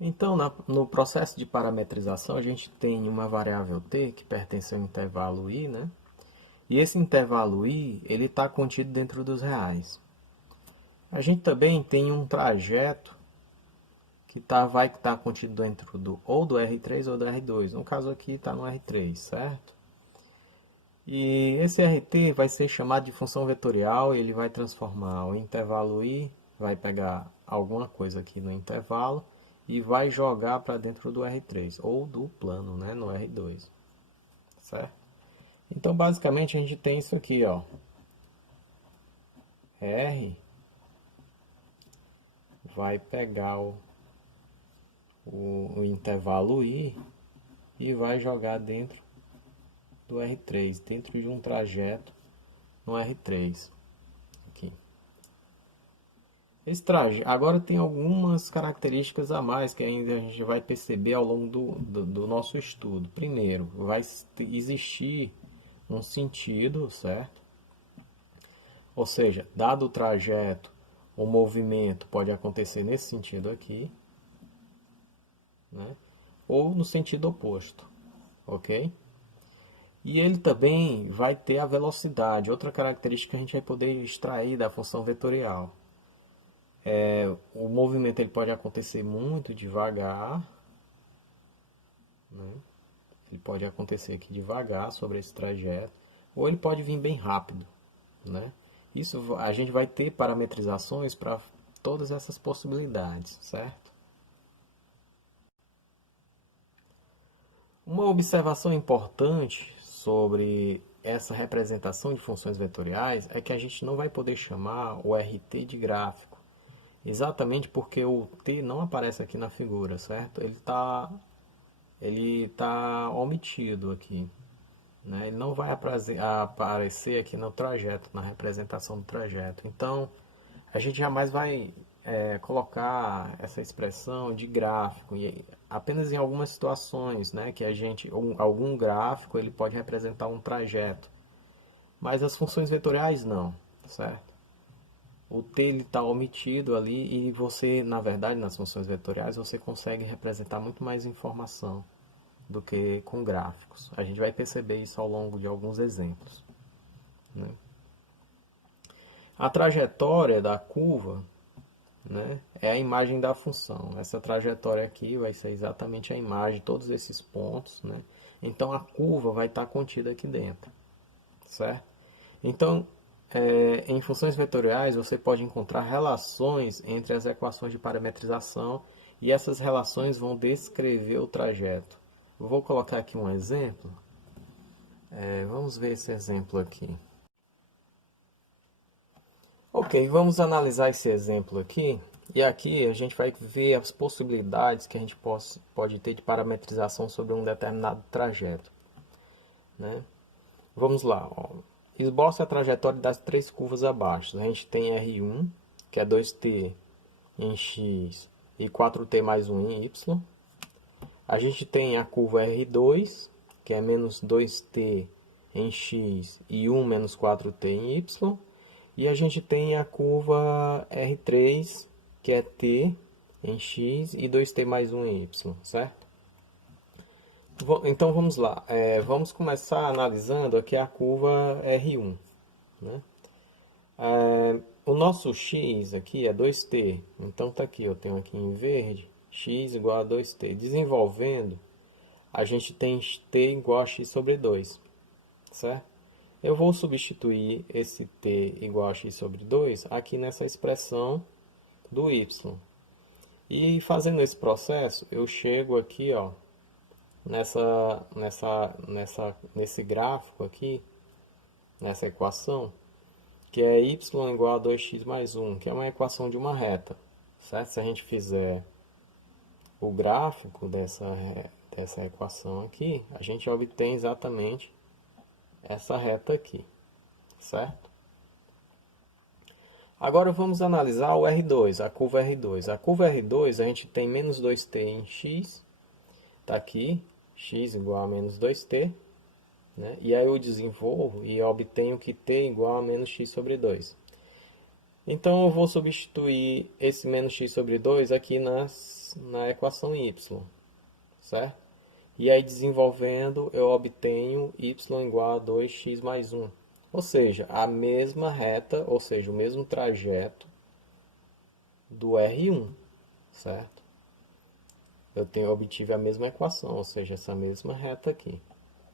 Então, no processo de parametrização, a gente tem uma variável t que pertence ao intervalo i, né? E esse intervalo i, ele está contido dentro dos reais. A gente também tem um trajeto que vai estar contido dentro ou do R3 ou do R2. No caso aqui está no R3, certo? E esse RT vai ser chamado de função vetorial e ele vai transformar o intervalo i, vai pegar alguma coisa aqui no intervalo e vai jogar para dentro do R3 ou do plano, né, no R2, certo? Então basicamente a gente tem isso aqui, ó. R vai pegar o intervalo i e vai jogar dentro do R3, dentro de um trajeto no R3. Aqui. Esse traje agora tem algumas características a mais que ainda a gente vai perceber ao longo do nosso estudo. Primeiro, vai existir um sentido, certo? Ou seja, dado o trajeto, o movimento pode acontecer nesse sentido aqui, né? Ou no sentido oposto, ok? E ele também vai ter a velocidade, outra característica que a gente vai poder extrair da função vetorial. O movimento ele pode acontecer muito devagar, né? Ele pode acontecer aqui devagar sobre esse trajeto, ou ele pode vir bem rápido, né? Isso a gente vai ter parametrizações para todas essas possibilidades, certo? Uma observação importante sobre essa representação de funções vetoriais é que a gente não vai poder chamar o RT de gráfico, exatamente porque o T não aparece aqui na figura, certo? Ele tá omitido aqui, né? Ele não vai aparecer aqui no trajeto, na representação do trajeto. Então, a gente jamais vai colocar essa expressão de gráfico e apenas em algumas situações, né, que algum gráfico ele pode representar um trajeto, mas as funções vetoriais não, certo? O t está omitido ali e você, na verdade, nas funções vetoriais você consegue representar muito mais informação do que com gráficos. A gente vai perceber isso ao longo de alguns exemplos, né? A trajetória da curva, né, é a imagem da função. Essa trajetória aqui vai ser exatamente a imagem de todos esses pontos, né? Então a curva vai estar contida aqui dentro, certo? Então, em funções vetoriais você pode encontrar relações entre as equações de parametrização e essas relações vão descrever o trajeto. Eu vou colocar aqui um exemplo. Vamos ver esse exemplo aqui. Ok, vamos analisar esse exemplo aqui. E aqui a gente vai ver as possibilidades que a gente pode ter de parametrização sobre um determinado trajeto, né? Vamos lá, ó. Esboça a trajetória das três curvas abaixo. A gente tem R1, que é 2t em x e 4t mais 1 em y. A gente tem a curva R2, que é menos 2t em x e 1 menos 4t em y. E a gente tem a curva R3, que é t em x e 2t mais 1 em y, certo? Então vamos lá, vamos começar analisando aqui a curva R1, né? O nosso x aqui é 2t, então tá aqui, eu tenho aqui em verde, x igual a 2t. Desenvolvendo, a gente tem t igual a x sobre 2, certo? Eu vou substituir esse t igual a x sobre 2 aqui nessa expressão do y. E fazendo esse processo, eu chego aqui, ó, nesse gráfico aqui, nessa equação, que é y igual a 2x mais 1, que é uma equação de uma reta, certo? Se a gente fizer o gráfico dessa equação aqui, a gente obtém exatamente essa reta aqui, certo? Agora vamos analisar o R2, a curva R2. A curva R2 a gente tem menos 2t em x, está aqui, x igual a menos 2t, né? E aí eu desenvolvo e obtenho que t igual a menos x sobre 2. Então eu vou substituir esse menos x sobre 2 aqui na equação y, certo? E aí desenvolvendo eu obtenho y igual a 2x mais 1. Ou seja, a mesma reta, ou seja, o mesmo trajeto do R1, certo? Obtive a mesma equação, ou seja, essa mesma reta aqui,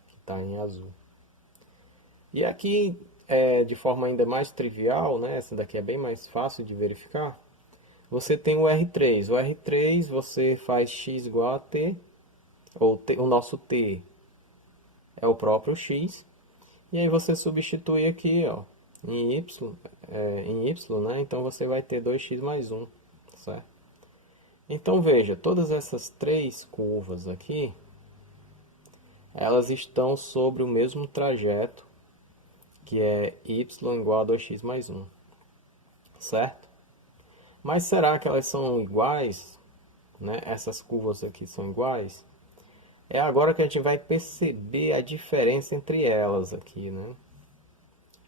que está em azul. E aqui, de forma ainda mais trivial, né, essa daqui é bem mais fácil de verificar, você tem o R3. O R3 você faz x igual a t, ou t, o nosso t é o próprio x, e aí você substitui aqui, ó, em y, né, então você vai ter 2x mais 1, certo? Então veja, todas essas três curvas aqui, elas estão sobre o mesmo trajeto, que é y igual a 2x mais 1, certo? Mas será que elas são iguais? Né? Essas curvas aqui são iguais? É agora que a gente vai perceber a diferença entre elas aqui, né?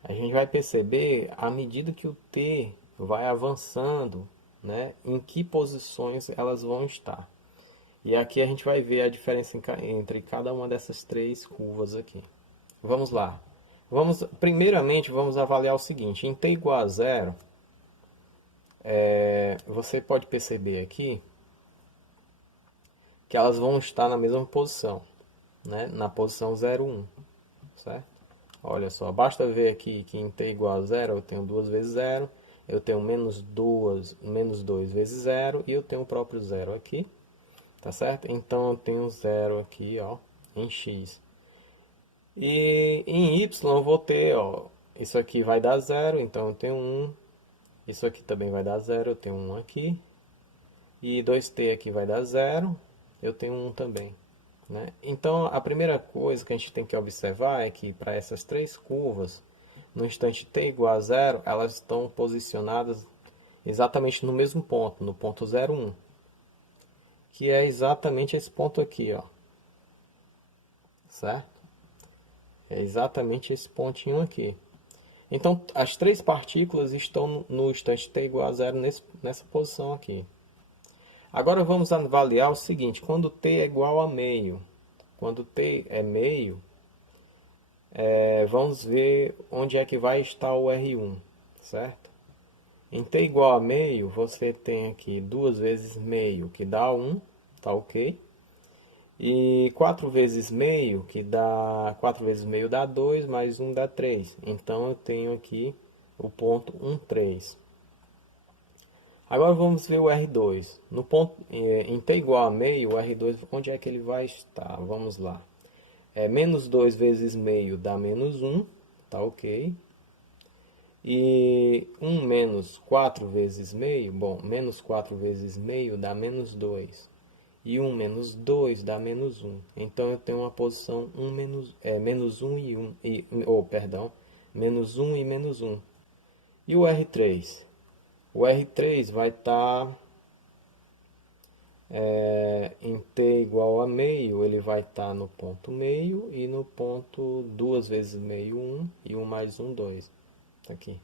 A gente vai perceber à medida que o t vai avançando, né? Em que posições elas vão estar. E aqui a gente vai ver a diferença entre cada uma dessas três curvas aqui. Vamos lá. Primeiramente, vamos avaliar o seguinte. Em t igual a zero, você pode perceber aqui que elas vão estar na mesma posição, né? Na posição 0, 1, certo? Olha só, basta ver aqui que em t igual a zero eu tenho 2 vezes 0, eu tenho menos 2 vezes 0 e eu tenho o próprio zero aqui, tá certo? Então eu tenho 0 aqui, ó, em x. E em y eu vou ter, ó, isso aqui vai dar 0, então eu tenho 1. Isso aqui também vai dar 0, eu tenho 1 aqui. E 2t aqui vai dar 0, eu tenho 1 também, né? Então a primeira coisa que a gente tem que observar é que para essas três curvas, no instante t igual a 0, elas estão posicionadas exatamente no mesmo ponto, no ponto 0, 1. Que é exatamente esse ponto aqui, ó. Certo? É exatamente esse pontinho aqui. Então, as três partículas estão no instante t igual a zero nessa posição aqui. Agora vamos avaliar o seguinte, quando t é igual a meio. Quando t é meio, vamos ver onde é que vai estar o R1, certo? Em t igual a meio, você tem aqui 2 vezes meio, que dá 1, tá ok? E 4 vezes meio, que dá 4 vezes meio dá 2, mais 1 dá 3. Então eu tenho aqui o ponto 1, 3. Agora vamos ver o R2. No ponto, em t igual a meio, o R2, onde é que ele vai estar? Vamos lá. Menos 2 vezes meio dá menos 1, tá ok? E 1 menos 4 vezes meio, bom, menos 4 vezes meio dá menos 2. E 1 menos 2 dá menos 1. Então eu tenho uma posição menos 1 e 1. Perdão, menos 1 e menos 1. E o R3? O R3 vai estar em t igual a meio, ele vai estar no ponto meio e no ponto 2 vezes meio 1 e 1 mais 1, 2. Aqui.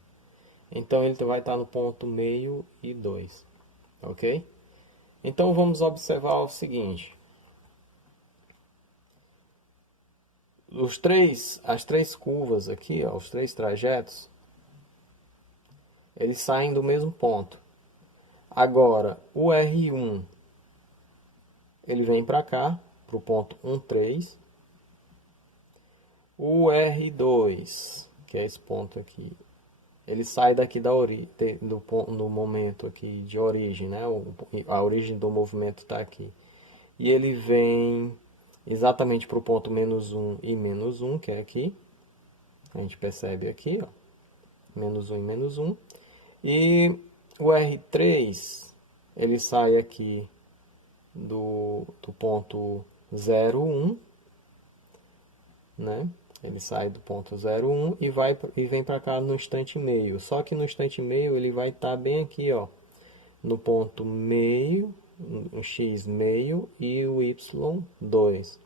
Então ele vai estar no ponto meio e 2. Ok? Então vamos observar o seguinte. As três curvas aqui, ó, os três trajetos, eles saem do mesmo ponto. Agora, o R1, ele vem para cá, para o ponto 1, 3. O R2, que é esse ponto aqui, ele sai daqui do momento aqui de origem, né? A origem do movimento está aqui. E ele vem exatamente para o ponto menos 1 e menos 1, que é aqui. A gente percebe aqui, ó, menos 1 e menos 1. E o R3, ele sai aqui do ponto 0, 1, né? Ele sai do ponto 0, 1 e vem para cá no instante meio. Só que no instante meio ele vai estar bem aqui, ó, no ponto meio, o x meio e o y 2.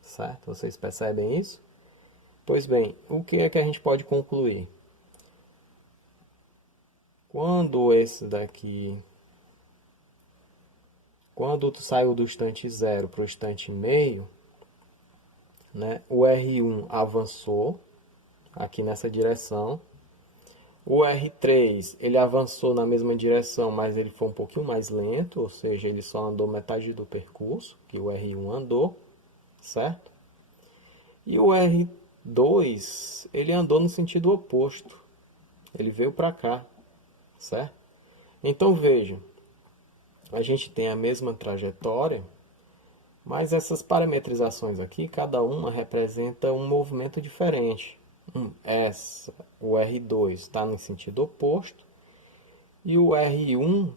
Certo? Vocês percebem isso? Pois bem, o que é que a gente pode concluir? Quando esse daqui Quando tu saiu do instante zero para o instante meio, né, o R1 avançou aqui nessa direção. O R3 ele avançou na mesma direção, mas ele foi um pouquinho mais lento, ou seja, ele só andou metade do percurso que o R1 andou, certo? E o R2 ele andou no sentido oposto, ele veio para cá, certo? Então veja, a gente tem a mesma trajetória, mas essas parametrizações aqui, cada uma representa um movimento diferente. O R2 está no sentido oposto e o R1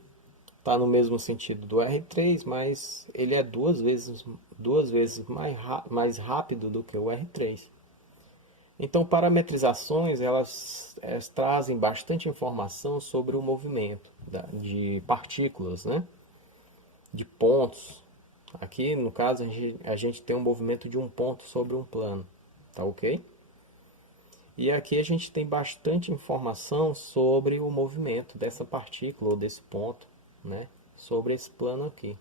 está no mesmo sentido do R3, mas ele é duas vezes mais rápido do que o R3. Então, parametrizações elas trazem bastante informação sobre o movimento de partículas, né? De pontos. Aqui, no caso, a gente tem um movimento de um ponto sobre um plano, tá ok? E aqui a gente tem bastante informação sobre o movimento dessa partícula ou desse ponto, né? Sobre esse plano aqui.